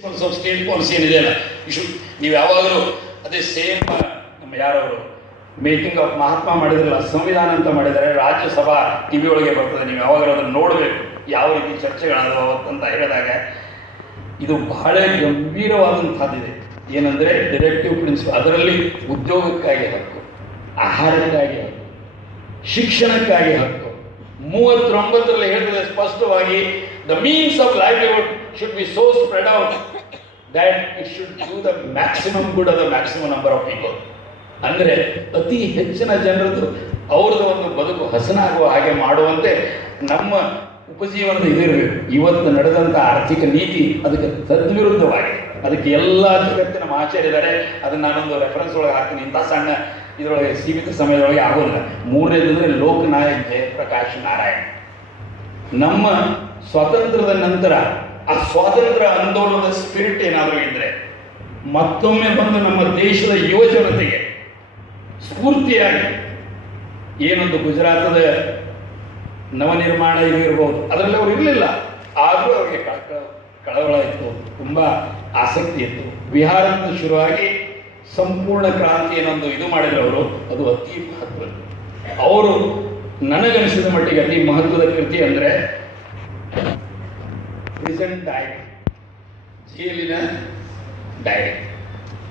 ಸ್ವಲ್ಪ state policy Ishu ನೀವು ಯಾವಾಗಲೂ ಅದೇ ಸೇಮ್ ನಮ್ಮ ಯಾರವರು ಮೇಕಿಂಗ್ ಆಫ್ ಮಹಾತ್ಮ ಮಾಡಿದ್ರಲ್ಲ, ಸಂವಿಧಾನ ಅಂತ ಮಾಡಿದರೆ ರಾಜ್ಯಸಭಾ ಟಿ ವಿ ಒಳಗೆ ಬರ್ತದೆ, ನೀವು ಯಾವಾಗಲೂ ಅದನ್ನು ನೋಡಬೇಕು, ಯಾವ ರೀತಿ ಚರ್ಚೆಗಳಾದವು ಅವತ್ತಂತ ಹೇಳಿದಾಗ, ಇದು ಬಹಳ ಗಂಭೀರವಾದಂಥದ್ದಿದೆ. ಏನಂದರೆ ಡಿರೆಕ್ಟಿವ್ ಪ್ರಿನ್ಸಿಪಲ್ ಅದರಲ್ಲಿ ಉದ್ಯೋಗಕ್ಕಾಗಿ ಹಕ್ಕು, ಆಹಾರಕ್ಕಾಗಿ ಹಕ್ಕು, ಶಿಕ್ಷಣಕ್ಕಾಗಿ ಹಕ್ಕು. ಮೂವತ್ತೊಂಬತ್ತರಲ್ಲಿ ಹೇಳಿದ್ರೆ ಸ್ಪಷ್ಟವಾಗಿ the means of livelihood should be so spread out that it should do the maximum good of the maximum number of people. ಅಂದರೆ ಅತಿ ಹೆಚ್ಚಿನ ಜನರದ್ದು ಅವ್ರದ್ದು ಒಂದು ಬದುಕು ಹಸನಾಗುವ ಹಾಗೆ ಮಾಡುವಂತೆ ನಮ್ಮ ಉಪಜೀವನದ ಇದಿರಬೇಕು ಇವತ್ತು ನಡೆದಂಥ ಆರ್ಥಿಕ ನೀತಿ ಅದಕ್ಕೆ ತದ್ವಿರುದ್ಧವಾಗಿದೆ ಅದಕ್ಕೆ ಎಲ್ಲ ಜಗತ್ತಿನ ಆಚಾರ್ಯರಿದ್ದಾರೆ ಅದನ್ನು ನಾನೊಂದು ರೆಫರೆನ್ಸ್ ಒಳಗೆ ಹಾಕ್ತೀನಿ. ಇಂಥ ಸಣ್ಣ ಇದರೊಳಗೆ ಸೀಮಿತ ಸಮಯದೊಳಗೆ ಆಗೋದಿಲ್ಲ ಮೂರನೇದು ಅಂದರೆ ಲೋಕನಾಯಕ್ ಜಯಪ್ರಕಾಶ್ ನಾರಾಯಣ್. ನಮ್ಮ ಸ್ವಾತಂತ್ರ್ಯದ ನಂತರ ಆ ಸ್ವಾತಂತ್ರ್ಯ ಆಂದೋಲನದ ಸ್ಪಿರಿಟ್ ಏನಾದರೂ ಇದ್ರೆ ಮತ್ತೊಮ್ಮೆ ಬಂದು ನಮ್ಮ ದೇಶದ ಯುವ ಜನತೆಗೆ ಸ್ಫೂರ್ತಿಯಾಗಿ ಏನೊಂದು ಗುಜರಾತದ ನವನಿರ್ಮಾಣ ಇದು ಇರ್ಬೋದು, ಅದರಲ್ಲಿ ಅವರು ಇರಲಿಲ್ಲ. ಆದರೂ ಅವರಿಗೆ ಕಳವಳ ಇತ್ತು, ತುಂಬ ಆಸಕ್ತಿ ಇತ್ತು. ಬಿಹಾರದಿಂದ ಶುರುವಾಗಿ ಸಂಪೂರ್ಣ ಕ್ರಾಂತಿ ಏನೊಂದು ಇದು ಮಾಡಿದ್ರು ಅವರು, ಅದು ಅತಿ ಮಹತ್ವದ್ದು. ಅವರು ನನಗನಿಸಿದ ಮಟ್ಟಿಗೆ ಅತಿ ಮಹತ್ವದ ಕೃತಿ ಅಂದರೆ ಪ್ರೆಸೆಂಟ್ ಡೈರಿ ಜೈಲಿನ ಡೈರಿ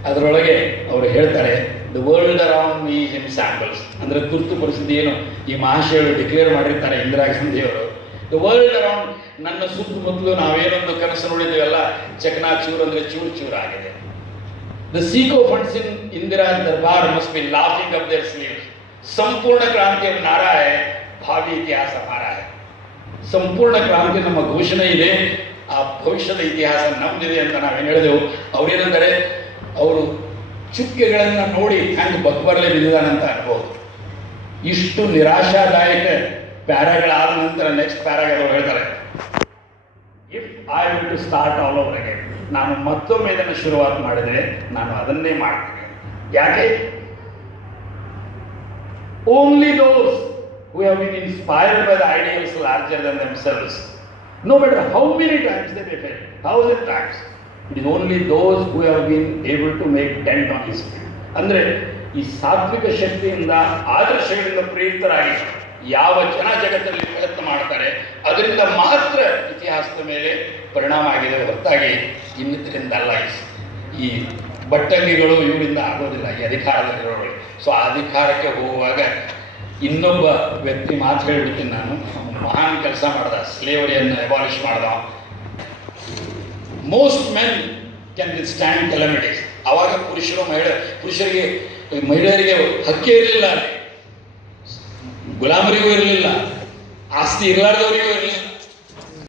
ಅದರೊಳಗೆ ಅವರು ಹೇಳ್ತಾರೆ the world around me is in shambles ಅಂದರೆ ತುರ್ತು ಪರಿಸ್ಥಿತಿ ಏನು? ಈ ಮಹಾಶಯರು ಡಿಕ್ಲೇರ್ ಮಾಡಿರ್ತಾರೆ ಇಂದಿರಾ ಗಾಂಧಿಯವರು. ದ ವರ್ಲ್ಡ್ ಅರೌಂಡ್ ನನ್ನ ಸುತ್ತಮುತ್ತಲು ನಾವೇನೊಂದು ಕನಸು ನೋಡಿದ್ದೇವಲ್ಲ? ಚಕನಾ ಚೂರು ಅಂದರೆ ಚೂರು ಚೂರು ಆಗಿದೆ. The sycophants in Indira durbar must be laughing up their sleeves ಸಂಪೂರ್ಣ ಕ್ರಾಂತಿಯ ನಾರಾಯ ಭಾವಿ ಇತಿಹಾಸ ಮಾರಾಯ ಸಂಪೂರ್ಣ ಕ್ರಾಂತಿ ನಮ್ಮ ಘೋಷಣೆ ಇದೆ. ಆ ಭವಿಷ್ಯದ ಇತಿಹಾಸ ನಮ್ದಿದೆ ಅಂತ ನಾವೇನು ಹೇಳಿದೆವು. ಅವರೇನೆಂದರೆ ಅವರು ಚುಕ್ಕೆಗಳನ್ನು ನೋಡಿ ಹ್ಯಾಂಗೆ ಬಕ್ಬರ್ಲೆ ಬಿದ್ದಿದ್ದಾನಂತ ಅನ್ಬೋದು. ಇಷ್ಟು ನಿರಾಶಾದಾಯಕ ಪ್ಯಾರಾಗಳಾದ ನಂತರ ನೆಕ್ಸ್ಟ್ ಪ್ಯಾರಾಗಳು ಹೇಳ್ತಾರೆ. If I will to start all over again ನಾನು ಮತ್ತೊಮ್ಮೆ ಇದನ್ನು ಶುರುವಾತ್ ಮಾಡಿದರೆ ನಾನು ಅದನ್ನೇ ಮಾಡ್ತೇನೆ. ಯಾಕೆ? Only those who have been inspired by the ideals larger than than themselves. No matter how many times they may fail, thousand times, it is only those who have been able to make dent on his field. ಅಂದರೆ ಈ ಸಾತ್ವಿಕ ಶಕ್ತಿಯಿಂದ ಆದರ್ಶಗಳಿಂದ ಪ್ರೇರಿತರಾಗಿ ಯಾವ ಜನ ಜಗತ್ತಲ್ಲಿ ಪ್ರಯತ್ನ ಮಾಡ್ತಾರೆ ಅದರಿಂದ ಮಾತ್ರ ಇತಿಹಾಸದ ಮೇಲೆ ಪರಿಣಾಮ ಆಗಿದೆ ಹೊರತಾಗಿ ಇನ್ನಿತರಿಂದ ಅಲ್ಲ ಈ ಬಟ್ಟಂಗಿಗಳು ಇವರಿಂದ ಆಗೋದಿಲ್ಲ ಈ ಅಧಿಕಾರದಲ್ಲಿರೋರು ಸೊ ಆ ಅಧಿಕಾರಕ್ಕೆ ಹೋಗುವಾಗ ಇನ್ನೊಬ್ಬ ವ್ಯಕ್ತಿ ಮಾತು ಹೇಳ್ಬಿಡ್ತೀನಿ ನಾನು ಮಹಾನ್ ಕೆಲಸ ಮಾಡ್ದ ಸ್ಲೇವರಿಯನ್ನು ಎಬಾಲಿಷ್ ಮಾಡ್ದ. Most men can stand calamities ಅವಾಗ ಪುರುಷರು ಮಹಿಳೆ, ಪುರುಷರಿಗೆ, ಮಹಿಳೆಯರಿಗೆ ಹಕ್ಕಿ ಇರಲಿಲ್ಲ ಗುಲಾಮರಿಗೂ ಇರಲಿಲ್ಲ. ಆಸ್ತಿ ಇರಲಾರ್ದವರಿಗೂ ಇರಲಿಲ್ಲ.